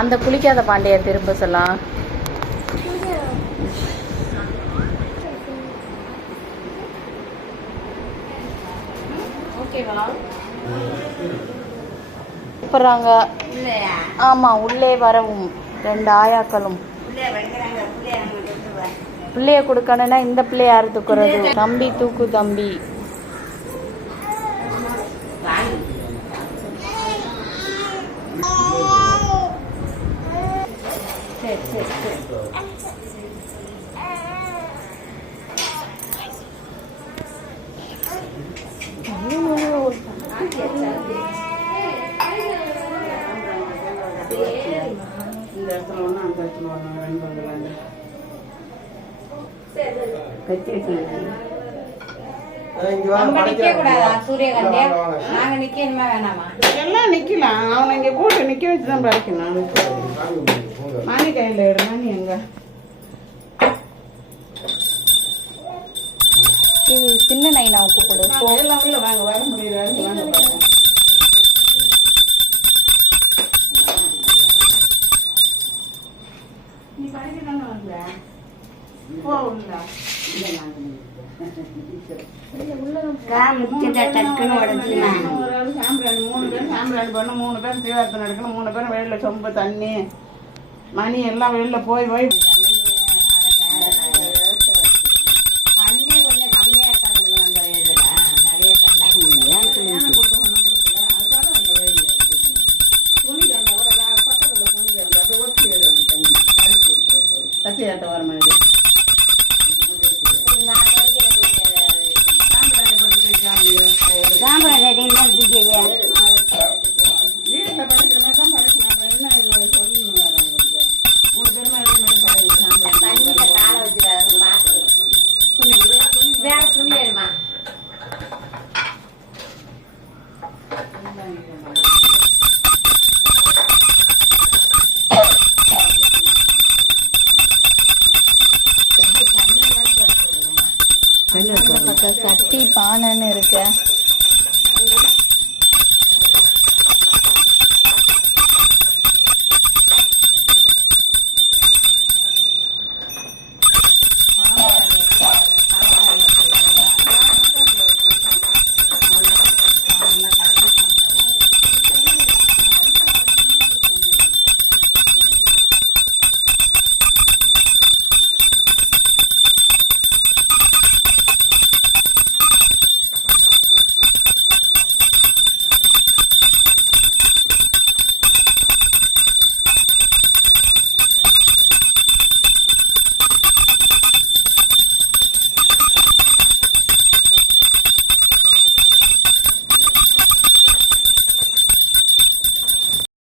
அந்த குளிக்காத பாண்டியை திரும்ப சொல்லலாம். ஓகேவா? கூப்பிட்றாங்க. ஆமாம், உள்ளே வரவும் 2 ஆயாக்களும். பிள்ளைய கொடுக்கணுன்னா இந்த பிள்ளைய யாரு தூக்குறது? தம்பி தூக்கு தம்பி. சரி சரி சரி. இந்த இடத்துல ஒன்று அந்த இடத்துல ஒன்று 2 வந்துடலாங்க. எல்லாம் நிக்கலாம். அவனை இங்க போட்டு நிக்க வச்சுதான் படைக்கணும். மணி கையில மணி எங்க சின்ன நைனாவை கூப்பிடு. எல்லாம் உள்ள வாங்க, வர முடியாது. நீ படிக்கணும்னு வந்த போகுங்களா? மூணு பேர் தீவார்த்தம் எடுக்கணும். 3 பேரும் வெளியில சொம்பு தண்ணி மணி எல்லாம் வெளியில போய் போய் பக்கத்துல துணி பக்கத்துல துணி பக்கத்துல வர மாதிரி